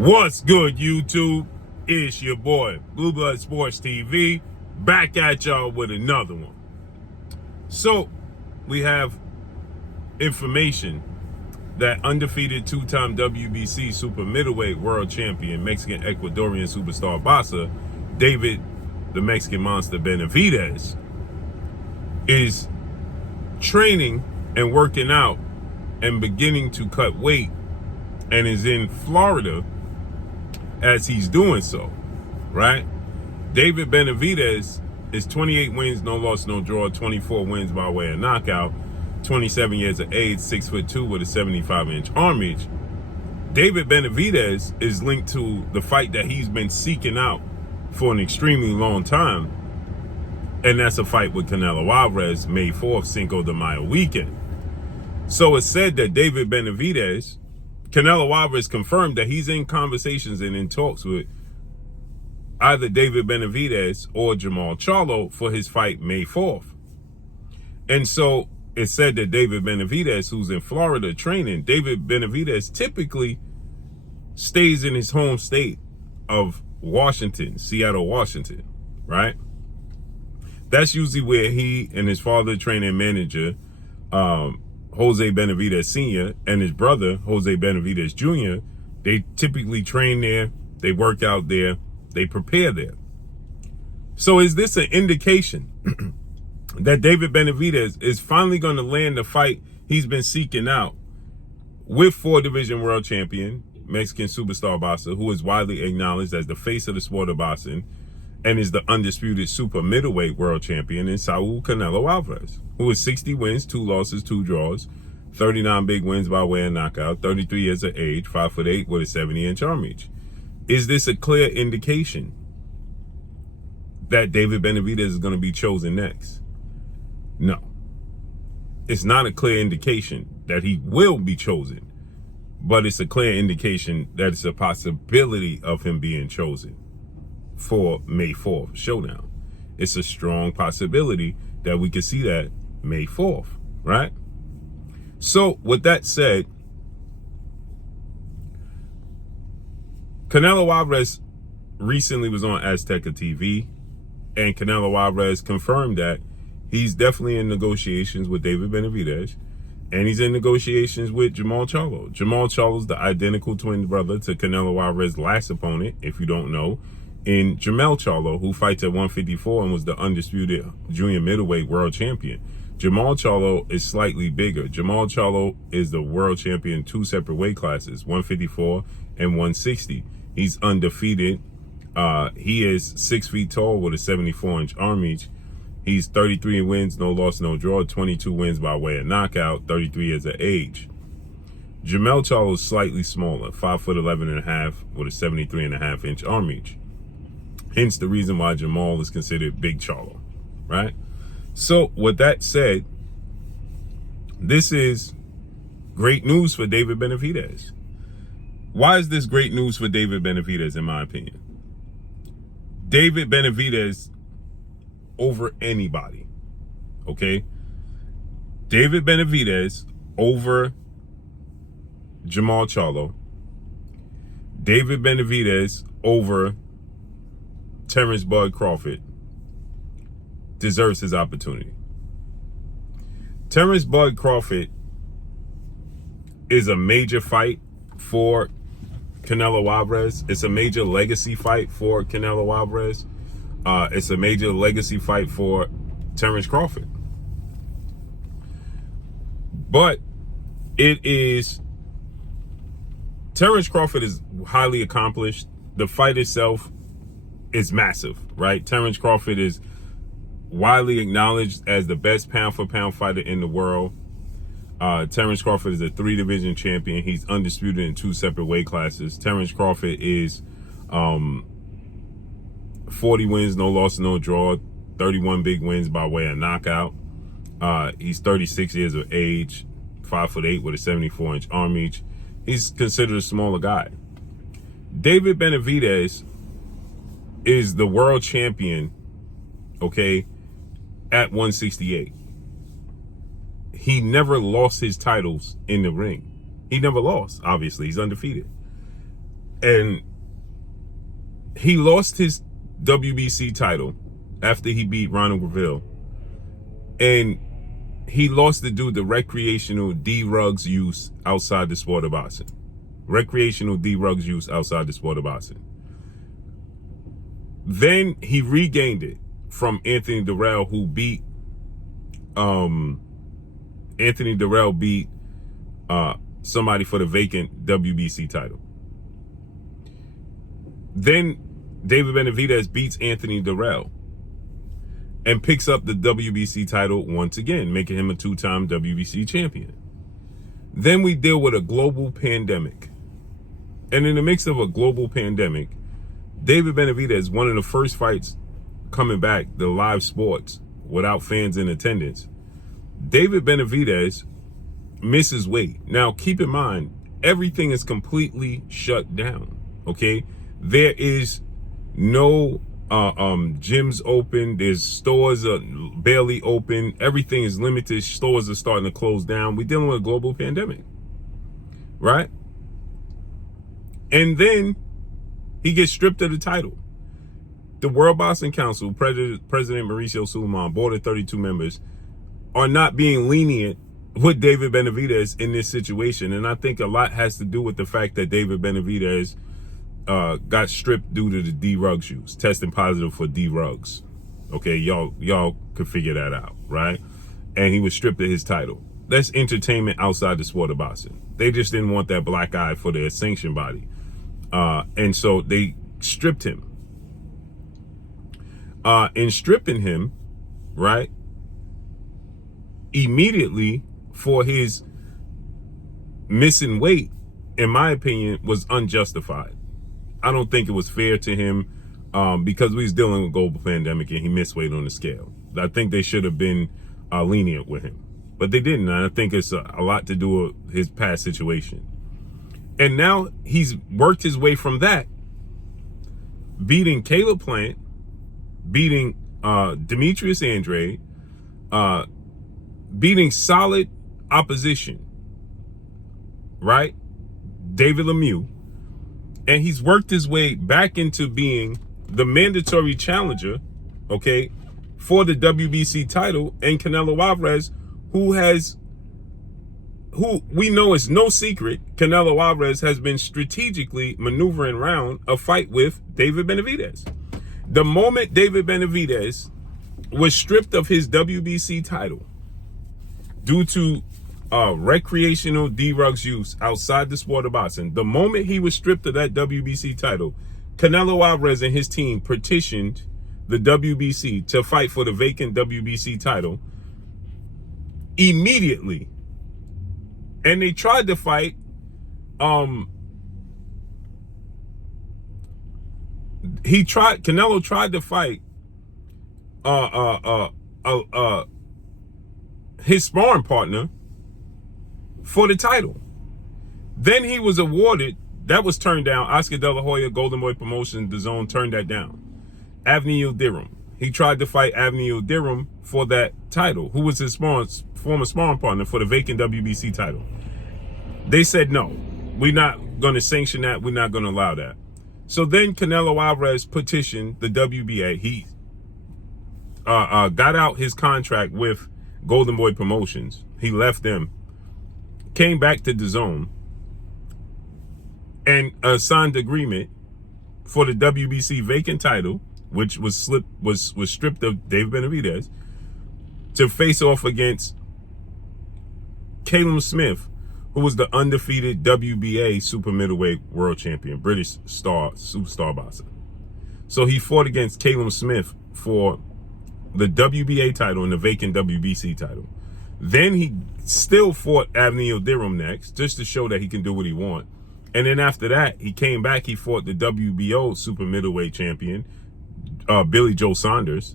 What's good, YouTube? It's your boy, Blue Blood Sports TV, back at y'all with another one. So, we have information that undefeated two-time WBC super middleweight world champion, Mexican Ecuadorian superstar boxer, David, the Mexican monster Benavidez, is training and working out and beginning to cut weight and is in Florida as he's doing so, right? David Benavidez is 28 wins, no loss, no draw, 24 wins by way of knockout, 27 years of age, 6'2" with a 75-inch arm reach. David Benavidez is linked to the fight that he's been seeking out for an extremely long time, and that's a fight with Canelo Álvarez, May 4th, Cinco de Mayo weekend. So it's said that David Benavidez, Canelo Álvarez confirmed that he's in conversations and in talks with either David Benavidez or Jermall Charlo for his fight May 4th. And so it's said that David Benavidez, who's in Florida training, David Benavidez typically stays in his home state of Washington, Seattle, Washington, right? That's usually where he and his father, training manager, Jose Benavidez Sr. and his brother, Jose Benavidez Jr., they typically train there, they work out there, they prepare there. So is this an indication that David Benavidez is finally going to land the fight he's been seeking out with 4-division world champion, Mexican superstar boxer, who is widely acknowledged as the face of the sport of boxing and is the undisputed super middleweight world champion in Saul Canelo Álvarez, who is 60 wins, 2 losses, 2 draws, 39 big wins by way of knockout, 33 years of age, 5'8" with a 70-inch arm reach. Is this a clear indication that David Benavidez is going to be chosen next? No. It's not a clear indication that he will be chosen, but it's a clear indication that it's a possibility of him being chosen for May 4th Showdown. It's a strong possibility that we could see that May 4th, right? So with that said, Canelo Álvarez recently was on Azteca TV, and Canelo Álvarez confirmed that he's definitely in negotiations with David Benavidez, and he's in negotiations with Jermall Charlo. Jermall Charlo's the identical twin brother to Canelo Álvarez's last opponent, if you don't know, in Jermall Charlo, who fights at 154 and was the undisputed junior middleweight world champion. Jermall Charlo is slightly bigger. Jermall Charlo is the world champion in 2 separate weight classes, 154 and 160. He's undefeated. He is 6 feet tall with a 74-inch arm reach. He's 33 wins, no loss, no draw, 22 wins by way of knockout, 33 years of age. Jermall Charlo is slightly smaller, 5'11.5" with a 73.5-inch arm reach. Hence the reason why Jermall is considered Big Charlo, right? So with that said, this is great news for David Benavidez. Why is this great news for David Benavidez, in my opinion? David Benavidez over anybody, okay? David Benavidez over Jermall Charlo. David Benavidez over Terrence Bud Crawford deserves his opportunity. Terrence Bud Crawford is a major fight for Canelo Álvarez. It's a major legacy fight for Canelo Álvarez. It's a major legacy fight for Terrence Crawford. But Terrence Crawford is highly accomplished. The fight itself is massive, right? Terrence Crawford is widely acknowledged as the best pound-for-pound fighter in the world. Terrence Crawford is a 3-division champion. He's undisputed in 2 separate weight classes. Terrence Crawford is 40 wins, no loss, no draw, 31 big wins by way of knockout. He's 36 years of age, 5'8" with a 74-inch arm reach. He's considered a smaller guy. David Benavidez is the world champion, okay, at 168. He never lost his titles in the ring. He never lost, obviously. He's undefeated. And he lost his WBC title after he beat Ronald Graville. And he lost it due to recreational D-Rugs use outside the sport of boxing. Recreational D-Rugs use outside the sport of boxing. Then he regained it from Anthony Durrell, who beat Anthony Durrell beat somebody for the vacant WBC title. Then David Benavidez beats Anthony Durrell and picks up the WBC title once again, making him a two-time WBC champion. Then we deal with a global pandemic. And in the mix of a global pandemic, David Benavidez, one of the first fights coming back, the live sports, without fans in attendance, David Benavidez misses weight. Now, keep in mind, everything is completely shut down, okay? There is no gyms open. There's stores are barely open. Everything is limited. Stores are starting to close down. We're dealing with a global pandemic, right? And then he gets stripped of the title. The World Boxing Council, President Mauricio Sulaiman, board of 32 members, are not being lenient with David Benavidez in this situation. And I think a lot has to do with the fact that David Benavidez got stripped due to the D-Rugs use, testing positive for D-Rugs. Okay, y'all could figure that out, right? And he was stripped of his title. That's entertainment outside the sport of boxing. They just didn't want that black eye for their sanction body. And so they stripped him. In stripping him, right, immediately for his missing weight, in my opinion, was unjustified. I don't think it was fair to him because we was dealing with a global pandemic and he missed weight on the scale. I think they should have been lenient with him, but they didn't. And I think it's a lot to do with his past situation. And now he's worked his way from that, beating Caleb Plant, beating Demetrius Andrade, beating solid opposition, right? David Lemieux. And he's worked his way back into being the mandatory challenger, okay, for the WBC title. And Canelo Álvarez, who we know is no secret, Canelo Álvarez has been strategically maneuvering around a fight with David Benavidez. The moment David Benavidez was stripped of his WBC title due to recreational D-Rugs use outside the sport of boxing, the moment he was stripped of that WBC title, Canelo Álvarez and his team petitioned the WBC to fight for the vacant WBC title immediately. And they tried to fight Canelo tried to fight his sparring partner for the title. Then he was awarded, that was turned down. Oscar De La Hoya, Golden Boy Promotions, DAZN turned that down. Avni Yildirim. He tried to fight Avni Yildirim for that title, who was his former sparring partner for the vacant WBC title. They said, no, we're not going to sanction that. We're not going to allow that. So then Canelo Álvarez petitioned the WBA. He got out his contract with Golden Boy Promotions. He left them, came back to DAZN, and signed agreement for the WBC vacant title, which was stripped of David Benavidez, to face off against Caleb Smith, who was the undefeated WBA super middleweight world champion, British superstar boxer. So he fought against Caleb Smith for the WBA title and the vacant WBC title. Then he still fought Avni Yildirim next, just to show that he can do what he wants. And then after that, he came back, he fought the WBO super middleweight champion, Billy Joe Saunders.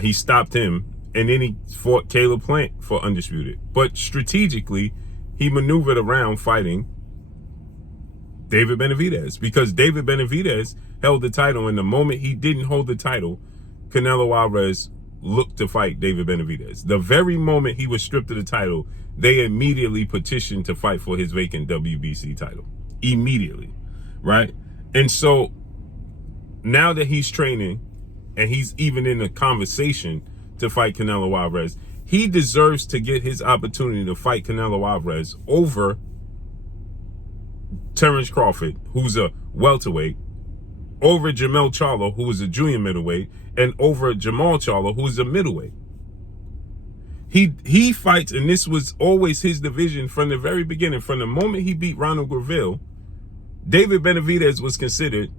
He stopped him, and then he fought Caleb Plant for undisputed. But strategically, he maneuvered around fighting David Benavidez, because David Benavidez held the title, and the moment he didn't hold the title, Canelo Álvarez looked to fight David Benavidez. The very moment he was stripped of the title, they immediately petitioned to fight for his vacant WBC title. Immediately. right? And so now that he's training and he's even in a conversation to fight Canelo Álvarez, he deserves to get his opportunity to fight Canelo Álvarez over Terence Crawford, who's a welterweight, over Jermell Charlo, who is a junior middleweight, and over Jamal Charlo, who is a middleweight. He fights, and this was always his division from the very beginning. From the moment he beat Ronald Graville, David Benavidez was considered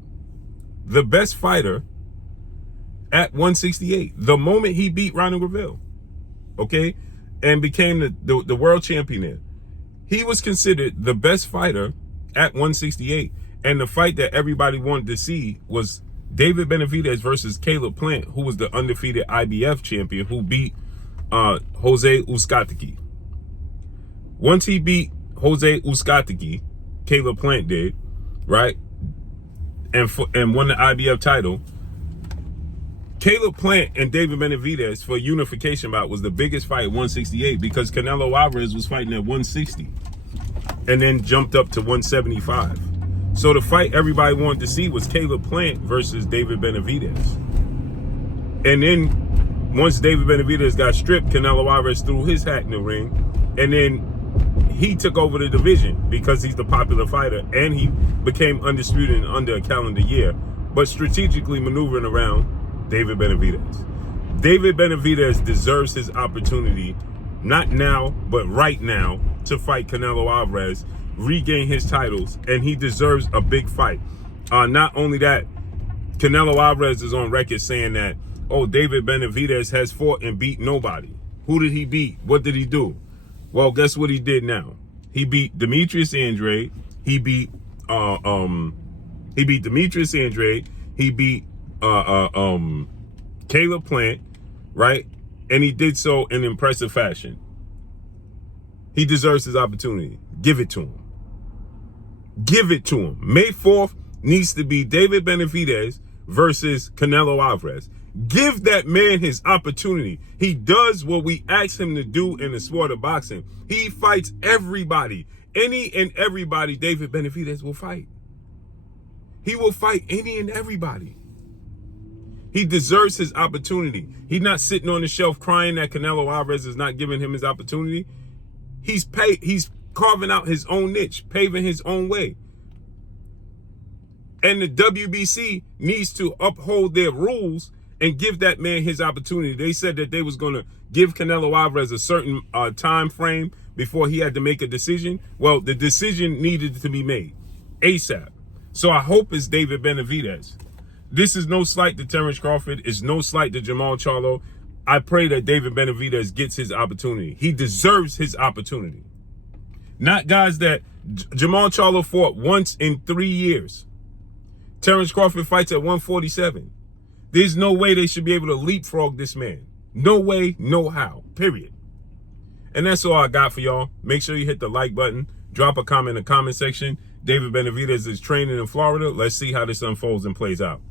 the best fighter at 168. The moment he beat Ronald Graville, okay, and became the world champion there, he was considered the best fighter at 168. And the fight that everybody wanted to see was David Benavidez versus Caleb Plant, who was the undefeated IBF champion, who beat Jose Uzcategui. Once he beat Jose Uzcategui, Caleb Plant did, right, and won the IBF title. Caleb Plant and David Benavidez for unification bout was the biggest fight at 168 because Canelo Álvarez was fighting at 160 and then jumped up to 175. So the fight everybody wanted to see was Caleb Plant versus David Benavidez. And then once David Benavidez got stripped, Canelo Álvarez threw his hat in the ring, and then he took over the division because he's the popular fighter, and he became undisputed in under a calendar year, but strategically maneuvering around David Benavidez. David Benavidez deserves his opportunity, not now, but right now, to fight Canelo Álvarez, regain his titles, and he deserves a big fight. Not only that, Canelo Álvarez is on record saying that, oh, David Benavidez has fought and beat nobody. Who did he beat? What did he do? Well, guess what he did now? He beat Demetrius Andrade. He beat Demetrius Andrade. He beat Caleb Plant, right? And he did so in impressive fashion. He deserves his opportunity. Give it to him. Give it to him. May 4th needs to be David Benavidez versus Canelo Álvarez. Give that man his opportunity. He does what we ask him to do in the sport of boxing. He fights everybody. Any and everybody David Benavidez will fight. He will fight any and everybody. He deserves his opportunity. He's not sitting on the shelf crying that Canelo Álvarez is not giving him his opportunity. He's carving out his own niche, paving his own way. And the WBC needs to uphold their rules and give that man his opportunity. They said that they was going to give Canelo Álvarez a certain time frame before he had to make a decision. Well, the decision needed to be made ASAP. So I hope it's David Benavidez. This is no slight to Terence Crawford. It's no slight to Jamal Charlo. I pray that David Benavidez gets his opportunity. He deserves his opportunity. Not guys that Jamal Charlo fought once in 3 years. Terence Crawford fights at 147. There's no way they should be able to leapfrog this man. No way, no how, period. And that's all I got for y'all. Make sure you hit the like button. Drop a comment in the comment section. David Benavidez is training in Florida. Let's see how this unfolds and plays out.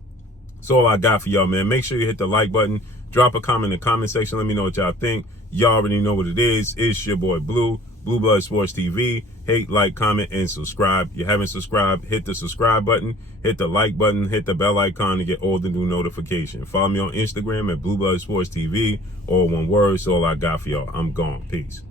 That's all I got for y'all, man. Make sure you hit the like button. Drop a comment in the comment section. Let me know what y'all think. Y'all already know what it is. It's your boy Blue, Blue Blood Sports TV. Hate, like, comment, and subscribe. If you haven't subscribed, hit the subscribe button, hit the like button, hit the bell icon to get all the new notifications. Follow me on Instagram at Blue Blood Sports TV, all one word. That's all I got for y'all. I'm gone. Peace.